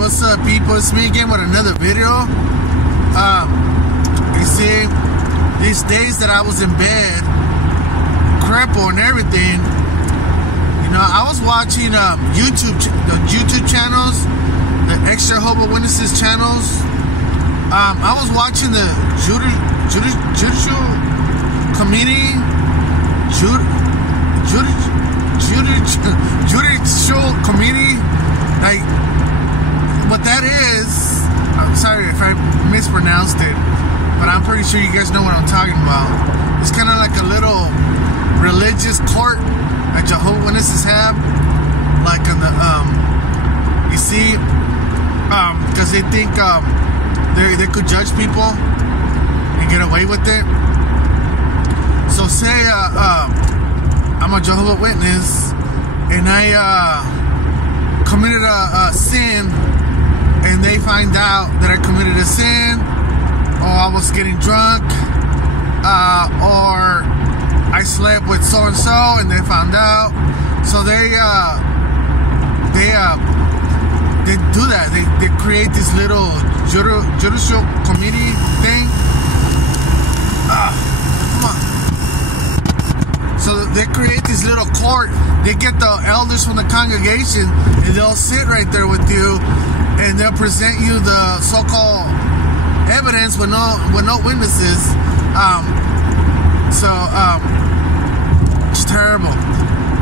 what's up, people? It's me again with another video. You see, these days that I was in bed, crippled and everything, you know, I was watching the YouTube channels, the Extra Hobo Witnesses channels. I was watching the judicial committee, judicial committee, like what that is. I'm sorry if I mispronounced it, but I'm pretty sure you guys know what I'm talking about. It's kind of like a little religious court that Jehovah's Witnesses have, like on the you see, because they think they could judge people and get away with it. So say I'm a Jehovah's Witness and I committed a sin, and they find out that I committed a sin, or I was getting drunk, or I slept with so and so, and they found out. So they do that. They create this little judicial committee thing. Come on. So they create this little court. They get the elders from the congregation, and they'll sit right there with you, and they'll present you the so-called evidence with no witnesses. It's terrible.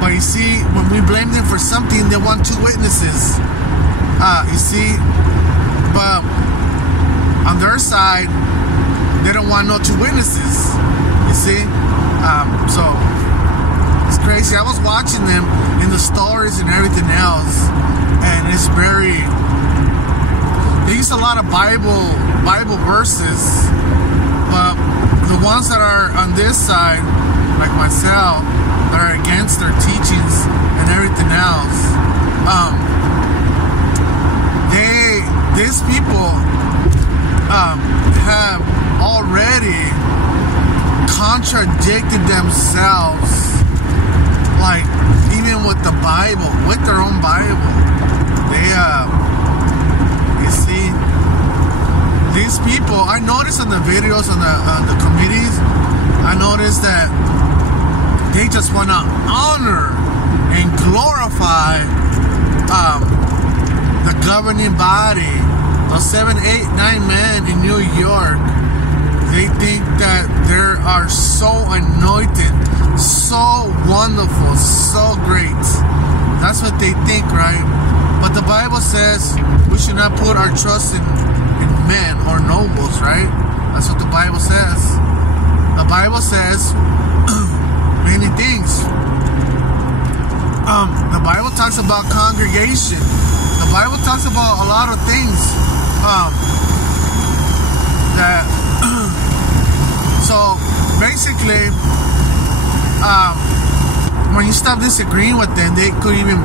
But you see, when we blame them for something, they want two witnesses. You see, but on their side, they don't want no two witnesses. You see, so it's crazy. I was watching them in the stories and everything else, and it's very. They use a lot of Bible verses, but the ones that are on this side, like myself, that are against their teachings and everything else, these people have already contradicted themselves, like even with the Bible, with their own Bible. You see, these people, I noticed in the videos on the committees, I noticed that they just want to honor and glorify the governing body, those 7, 8, 9 men in New York. They think that they are so anointed, so wonderful, so great. That's what they think, right? But the Bible says we should not put our trust in men or nobles, right? That's what the Bible says. The Bible says many things. The Bible talks about congregation. The Bible talks about a lot of things. So basically, when you stop disagreeing with them, they could even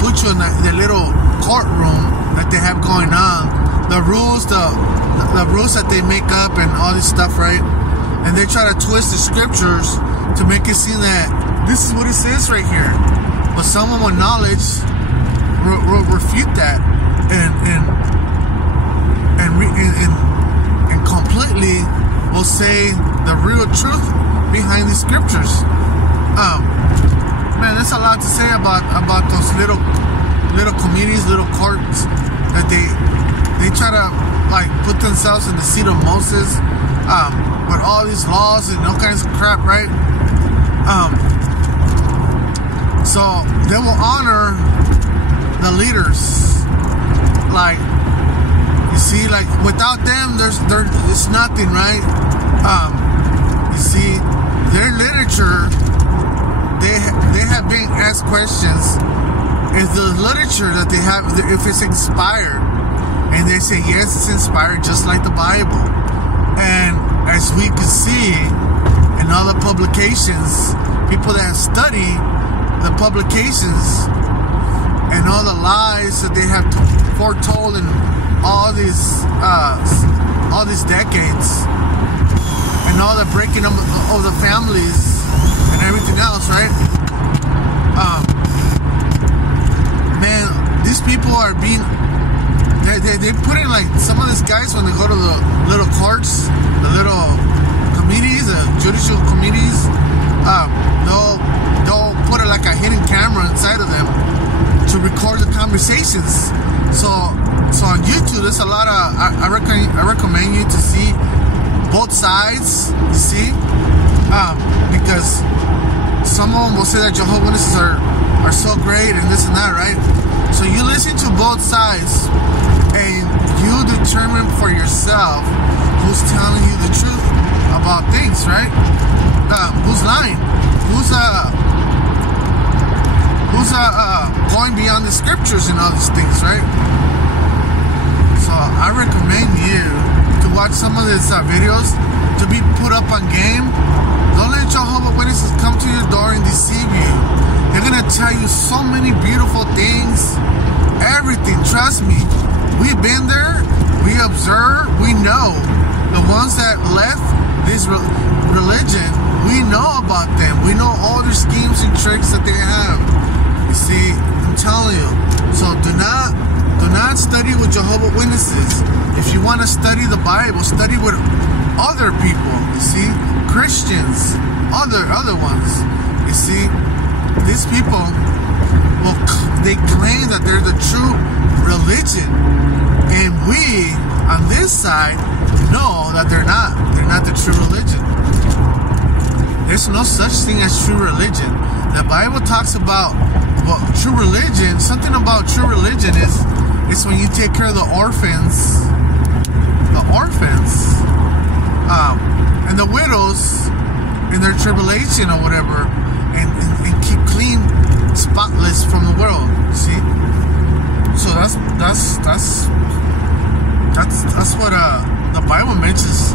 put you in the little courtroom that they have going on. The rules that they make up and all this stuff, right? And they try to twist the scriptures to make it seem that this is what it says right here. But someone with knowledge will refute that and completely will say the real truth behind the scriptures. Man, there's a lot to say about those little committees, little courts that they try to like put themselves in the seat of Moses with all these laws and all kinds of crap, right? So they will honor the leaders. Like, you see, like without them, there's nothing, right? You see, their literature, they have been asked questions. Is the literature that they have, if it's inspired? And they say yes, it's inspired, just like the Bible. And as we can see in other publications, people that have studied the publications and all the lies that they have foretold in all these decades, and all the breaking up of the families and everything else, right? Man, these people are being they put in like some of these guys when they go to the little courts, the little committees, the judicial committees. They'll put it like a hidden camera inside of them to record the conversations. So on YouTube, there's a lot of I recommend you to see both sides. You see, because some of them will say that Jehovah's Witnesses are so great and this and that, right? So you listen to both sides and you determine for yourself who's telling you the truth about things, right? Who's lying? Who's going beyond the scriptures and all these things, right? So I recommend you to watch some of these videos to be put up on game. Don't let Jehovah's Witnesses come to your door and deceive you. They're gonna tell you so many beautiful things, everything. Trust me, we've been there, we observe, we know. The ones that left this religion, we know about them. We know all their schemes and tricks that they have. You see, I'm telling you. So do not study with Jehovah's Witnesses. If you want to study the Bible, study with other people. You see, Christians, other ones. You see, these people, well, they claim that they're the true religion, and we on this side know that they're not. They're not the true religion. There's no such thing as true religion. The Bible talks about true religion. Something about true religion is when you take care of the orphans, and the widows in their tribulation or whatever, and keep clean, spotless from the world. See, so that's what the Bible mentions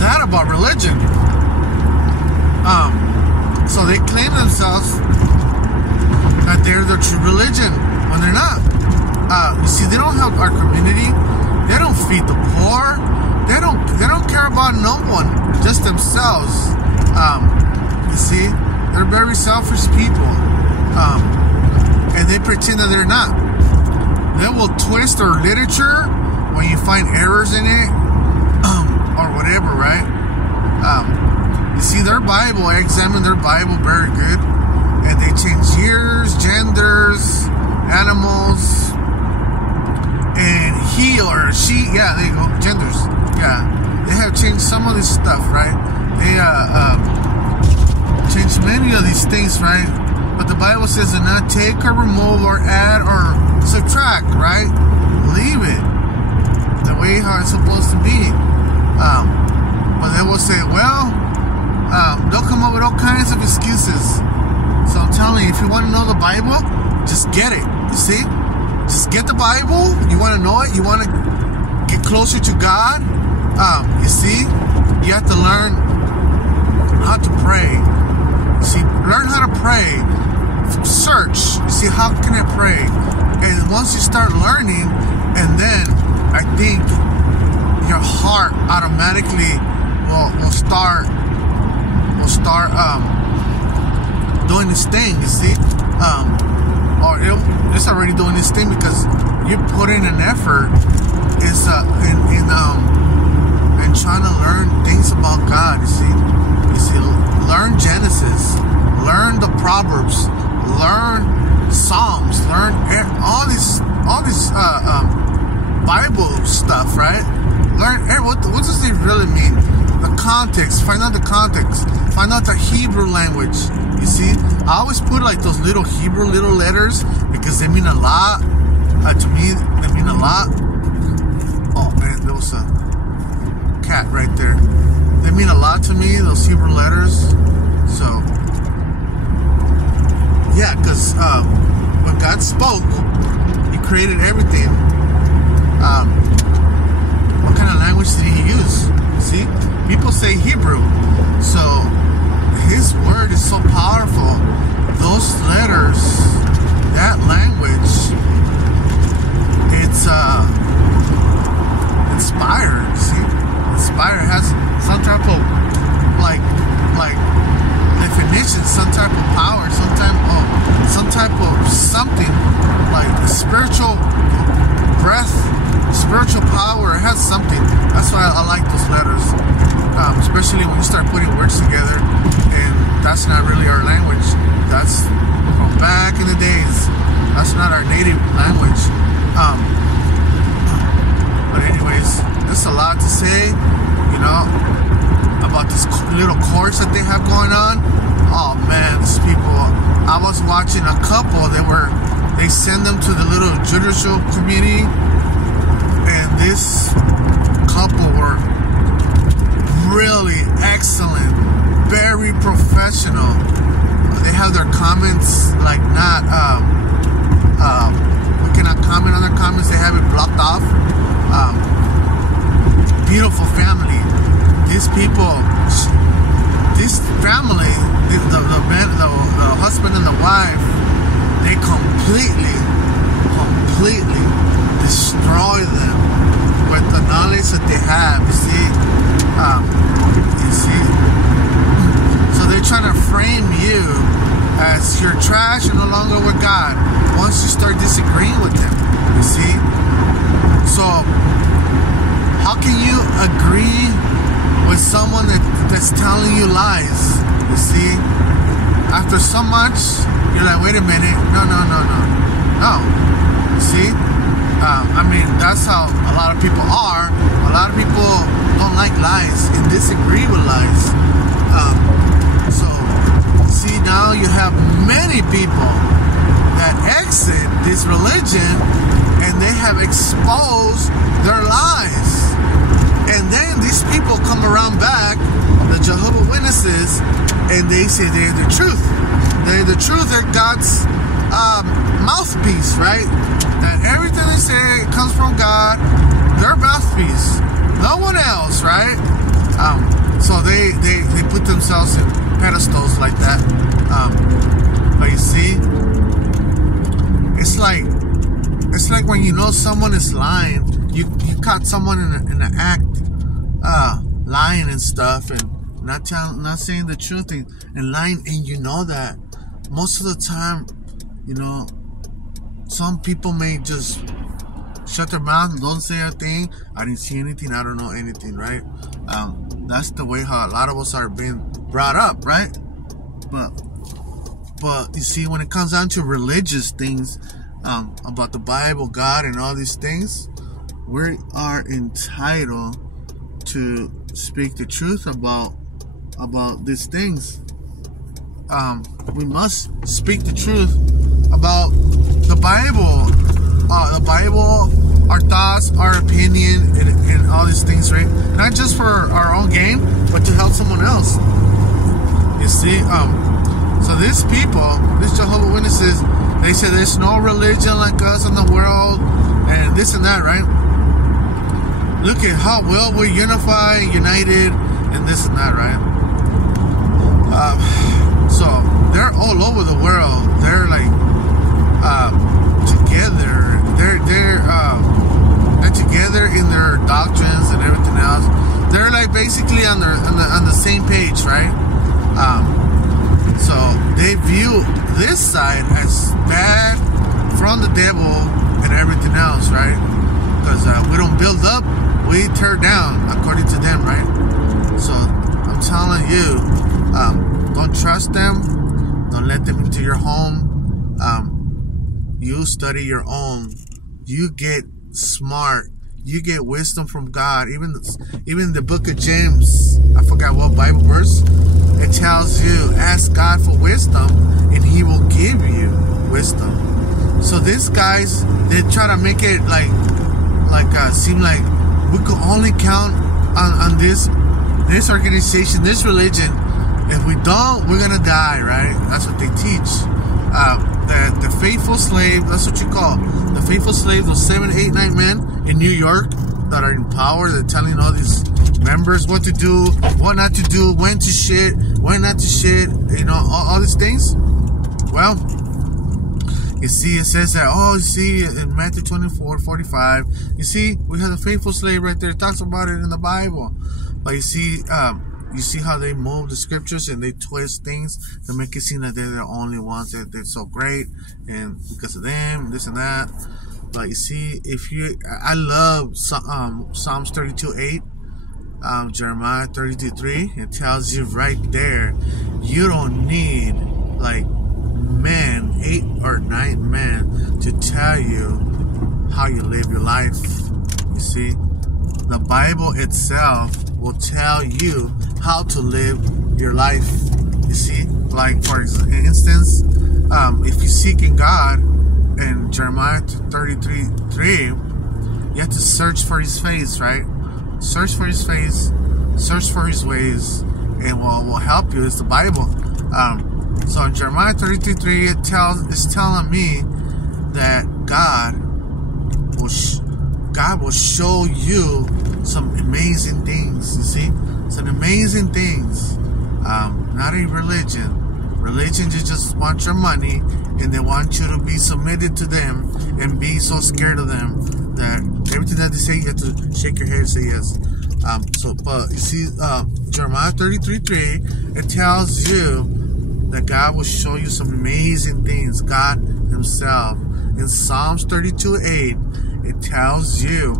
that about religion. So they claim themselves that they're the true religion when they're not. You see, they don't help our community. They don't feed the poor. They don't care about no one, just themselves. You see, they're very selfish people, and they pretend that they're not. They will twist their literature when you find errors in it, or whatever, right? You see, their Bible, I examine their Bible very good, and they change years, genders, animals, and he or she, yeah, there you go, genders, yeah. They have changed some of this stuff, right? They changed many of these things, right? But the Bible says to not take or remove or add or subtract, right? Leave it the way how it's supposed to be. But they will say, well, they'll come up with all kinds of excuses. So I'm telling you, if you want to know the Bible, just get it. You see? Just get the Bible. You want to know it? You want to get closer to God? You see? You have to learn how to pray. You see? Learn how to pray. Search. You see, how can I pray? And once you start learning, and then I think your heart automatically will start doing this thing, you see, or it's already doing this thing because you put in an effort in trying to learn things about God. You see, learn Genesis, learn the Proverbs, learn Psalms, learn all these Bible stuff, right? Learn what does it really mean? The context. Find out the context. Find out the Hebrew language. You see, I always put like those little Hebrew little letters because they mean a lot. To me, they mean a lot. Oh man, there was a cat right there. They mean a lot to me, those Hebrew letters. So yeah, because when God spoke, He created everything. What kind of language did He use? See, people say Hebrew, so His word is so powerful. Those letters, that language, it's inspired. See, inspired has some type of like definition, some type of power, some type of something like spiritual breath, spiritual power. It has something. That's why I like those letters, especially when you start putting words together, and that's not really our language. That's from back in the days. That's not our native language. But anyways, there's a lot to say, you know, about this little course that they have going on. Oh man, these people. I was watching a couple. They send them to the little judicial committee, and this couple were really excellent, very professional. They have their comments like not we cannot comment on their comments. They have it blocked off. Beautiful family. These people, this family, the husband and the wife, they completely destroy them with the knowledge that they have. You see. So they're trying to frame you as you're trash and no longer with God once you start disagreeing with them. You see. So how can you agree with someone that's telling you lies? You see. After so much, you're like, wait a minute, no. You see, I mean, that's how a lot of people are. A lot of people don't like lies and disagree with lies. So, see, now you have many people that exit this religion and they have exposed their lies. And then these people come around back, the Jehovah's Witnesses, and they say they're the truth. They're the truth. They're God's mouthpiece, right? That everything they say comes from God. Their mouthpiece. No one else, right? So they put themselves in pedestals like that. But you see, it's like when you know someone is lying. You caught someone in an act, lying and stuff, and not saying the truth and lying, and you know that. Most of the time, you know, some people may just shut their mouth and don't say a thing. I didn't see anything. I don't know anything, right? That's the way how a lot of us are being brought up, right? But you see, when it comes down to religious things, about the Bible, God, and all these things, we are entitled to speak the truth about these things. We must speak the truth about the Bible. The Bible, our thoughts, our opinion, and all these things, right? Not just for our own gain, but to help someone else. You see, so these people, these Jehovah's Witnesses, they say there's no religion like us in the world, and this and that, right? Look at how well we're unified, united, and this and that, right? So they're all over the world. They're like together. They're together in their doctrines and everything else. They're like basically on the same page, right? So they view this side as bad from the devil and everything else, right? Because we don't build up, we tear down, according to them, right? So I'm telling you, don't trust them. Don't let them into your home. You study your own. You get smart. You get wisdom from God. Even the book of James, I forgot what Bible verse, it tells you, ask God for wisdom and He will give you wisdom. So these guys, they try to make it seem like we could only count on this organization, this religion. If we don't, we're gonna die, right? That's what they teach. The faithful slave, that's what you call the faithful slave, those 7, 8, 9 men in New York that are in power. They're telling all these members what to do, what not to do, when to shit, when not to shit, you know, all these things. Well, you see, it says that, you see, in Matthew 24:45, you see, we have the faithful slave right there. It talks about it in the Bible. But you see how they move the scriptures and they twist things to make it seem that they're the only ones that they're so great, and because of them, this and that. But you see, I love Psalms 32:8, Jeremiah 32:3. It tells you right there, you don't need like 8 or 9 men to tell you how you live your life. You see, the Bible itself will tell you how to live your life. You see, like for instance, if you seek in God in Jeremiah 33:3, you have to search for His face, right? Search for His face, search for His ways, and what will help you is the Bible. So in Jeremiah 33:3, it's telling me that God will show you some amazing things. You see, some amazing things. Not a religion. Religion, you just want your money, and they want you to be submitted to them and be so scared of them that everything that they say, you have to shake your head and say yes. But you see, Jeremiah 33:3, it tells you that God will show you some amazing things. God Himself. In Psalms 32:8, it tells you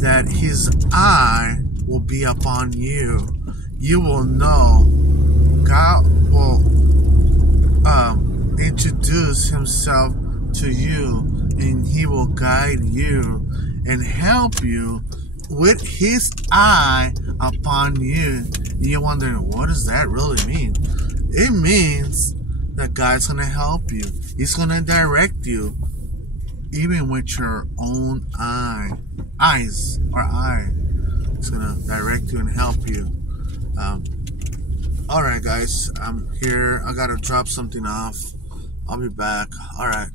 that His eye will be upon you. You will know. God will introduce Himself to you, and He will guide you and help you with His eye upon you. You're wondering, what does that really mean? It means that God's going to help you. He's going to direct you, even with your own eyes. It's going to direct you and help you. Alright guys, I'm here. I got to drop something off. I'll be back. Alright.